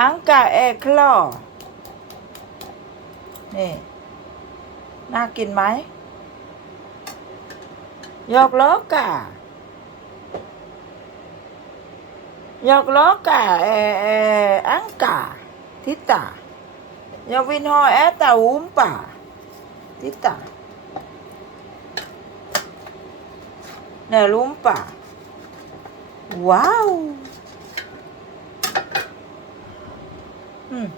อังกาเอคลอนี่ น่ากินไหมยอกล้อกะยอกล้อกะเอเออังกาทิตายอกวินโฮเอตาอุมปะทิตาเนี่ยลุมปะว้าว อืม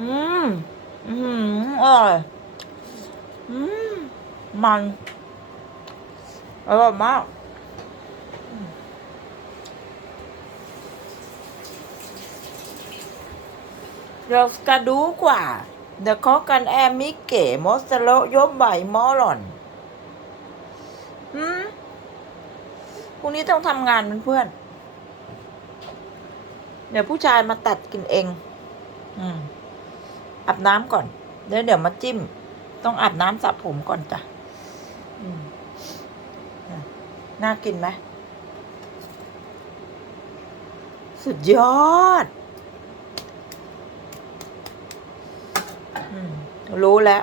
อืม อืมอร่อยอืม มันอร่อยมากเรากระดูกว่าเดี๋ยวะคอกันแอมิเก่มอสซาเรลยอบใบมอหล่อนอืมพรุ่งนี้ต้องทำงานเพื่อน เดี๋ยวผู้ชายมาตัดกินเอง อืมอาบน้ำก่อนเดี๋ยวเดี๋ยวมาจิ้ม ต้องอาบน้ำสระผมก่อนจ้ะน่ากินไหมสุดยอดอรู้แล้ว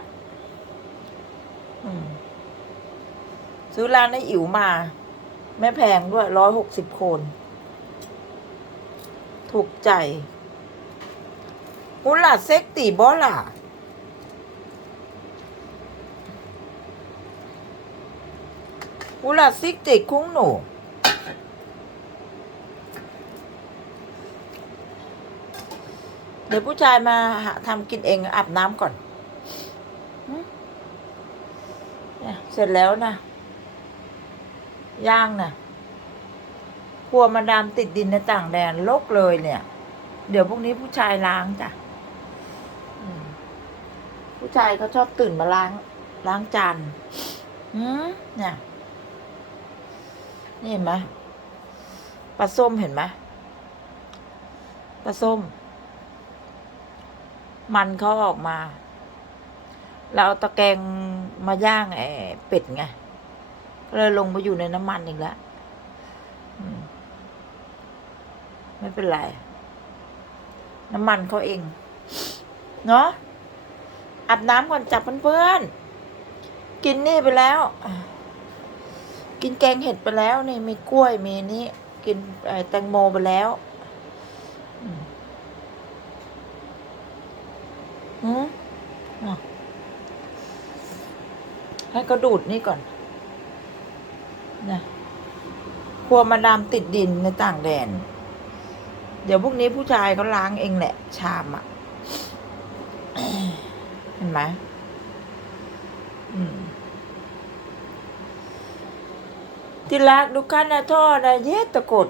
ซื้อร้านไอ้อิ๋วมา ไม่แพงด้วยร้อยหกสิบโคน ถูกใจอุล่ะเซ็กตีบอล่ะอุล่ะซิกติคุ้งหนูเดี๋ยวผู้ชายมาหาทำกินเองอาบน้ำก่อนเนี่ยเสร็จแล้วนะ ย่างนะ ครัวมาดามติดดินในต่างแดนลกเลยเนี่ย เดี๋ยวพรุ่งนี้ผู้ชายล้างจ้ะอืมผู้ชายเขาชอบตื่นมาล้าง ล้างจานอืมเนี่ย นี่เห็นไหมปลาส้มเห็นไหมปลาส้ม มันเขาออกมาเราเอาตะแกรงมาย่างไอ้เป็ดไงก็เลยลงไปอยู่ในน้ำมันอีกแล้วอืมไม่ เป็นไร น้ำมันเขาเอง เนาะอาบน้ำก่อนจับเพื่อนๆ กินนี่ไปแล้ว กินแกงเห็ดไปแล้วนี่มีกล้วยมีนี่กินไอ้แตงโมไปแล้วอืมหืมอะให้กระดูดนี่ก่อนนะครัวมาดามติดดินในต่างแดน เดี๋ยวพวกนี้ผู้ชายเขาล้างเองแหละ ชามอะ่ะ เห็นไหมที่รักดูกันนะท่อนะเย็ดตะกด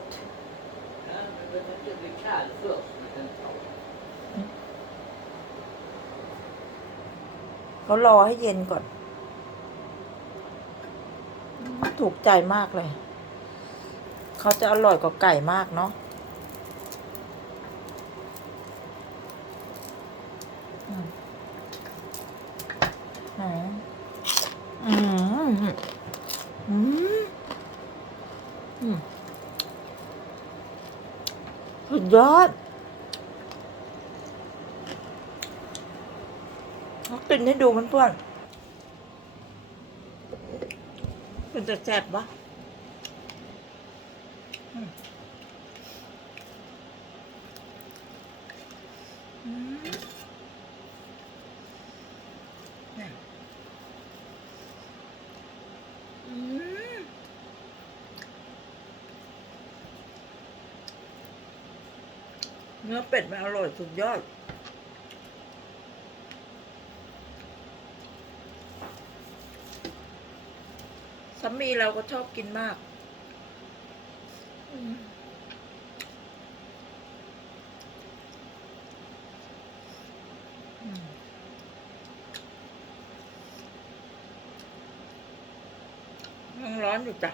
เขารอให้เย็นก่อน ถูกใจมากเลย เขาจะอร่อยกว่าไก่มากเนาะอืมอืมอืมอืมอืมสุด ยอดกินให้ดูเพื่อนๆมันจะแซ่บปะอืมอืมเนี่ยอืม เนื้อเป็ดมันอร่อยสุดยอด สามีเราก็ชอบกินมาก ยังร้อนอยู่จ้ะ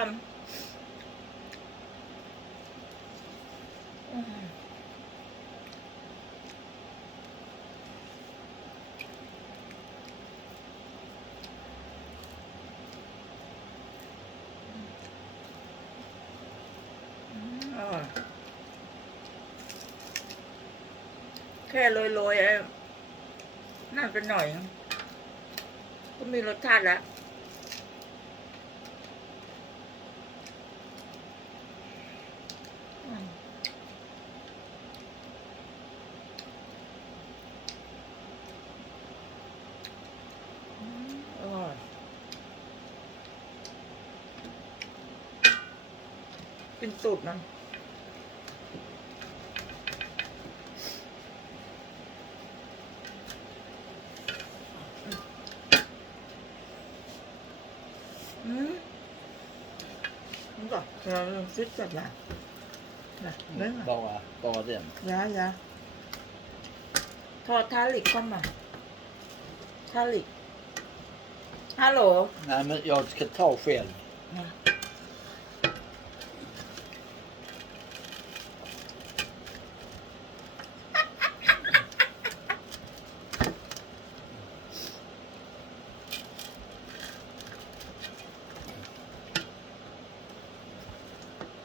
าแค่โรยๆนั่นกันหน่อย ก็มีรสชาติแล้ว เป็นสูตรมันอืมนี่ก่อนเราฟิตจัดละนะเล่น Bara, bara den. Ja, ja. Ta tallrik, kom här. Tallrik. Hallå? Nej, men jag ska ta själv.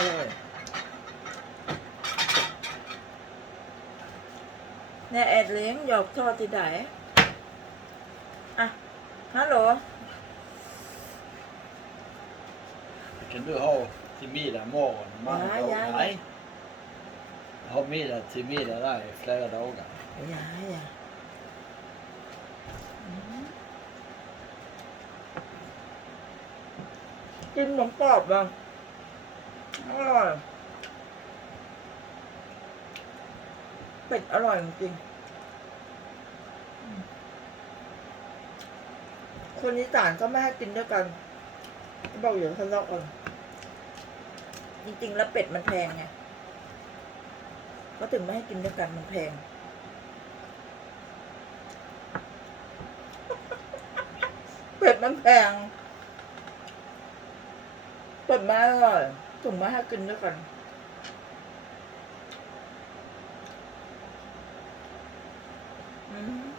då eh... Vänta, vänta. Jag jämför dig. Efter mig. Mm, Räddling. Mm. Så, tack. Tallrik, tallrik. Mm, jag ska ta tallrik. Oj. Nè, Ed liếng dọc cho thì đẩy. À, hallå? Kan du ha till middag imorgon? Man, Ja, ja, ja. Nej. Jag har middag till middag där i flera dagar. Ja, ja. Mm. กินหมูกรอบบ้าง อร่อย เป็ดอร่อยจริง คนอีสานก็ไม่ให้กินด้วยกัน บอกอย่าทะเลาะกันจริง ๆ แล้วเป็ดมันแพงไงก็ถึงไม่ให้กินด้วยกันมันแพงเป็ดมันแพงเป็ดมาอร่อย ถุงมาให้กินด้วยกันอืม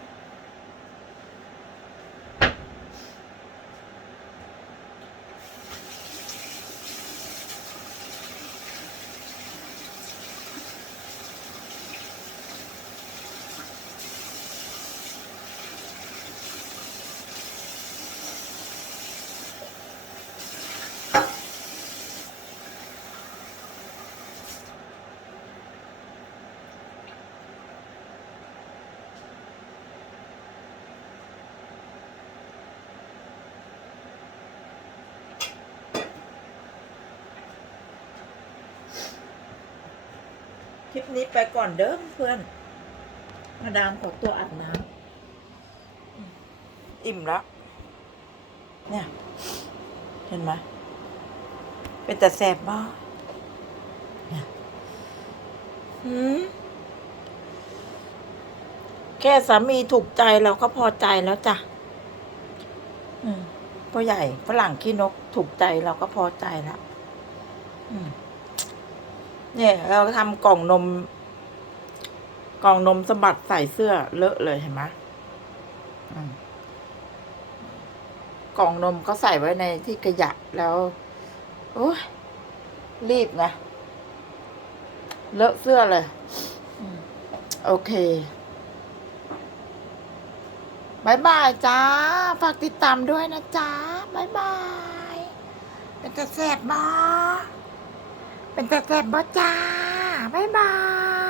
ลิปนี้ไปก่อนเด้อเพื่อนมาดามขอตัวอาบน้ำอิ่มแล้วเนี่ย เห็นไหมเป็นแต่แสบบ้าเนี่ยหืมแค่สามีถูกใจเราก็พอใจแล้วจ้ะอืมพ่อใหญ่ฝรั่งขี้นกถูกใจเราก็พอใจแล้วอืม เนี่ยเราทำกล่องนม กล่องนมสะบัดใส่เสื้อเลอะเลยเห็นไหมกล่องนมก็ใส่ไว้ในที่ขยะแล้วโอ้รีบไงเลอะเสื้อเลยโอเคบายบายจ้า ฝากติดตามด้วยนะจ้าบายบายเป็นจะแสบบ้า เป็นแต่แสบบ่จ้า บ๊ายบาย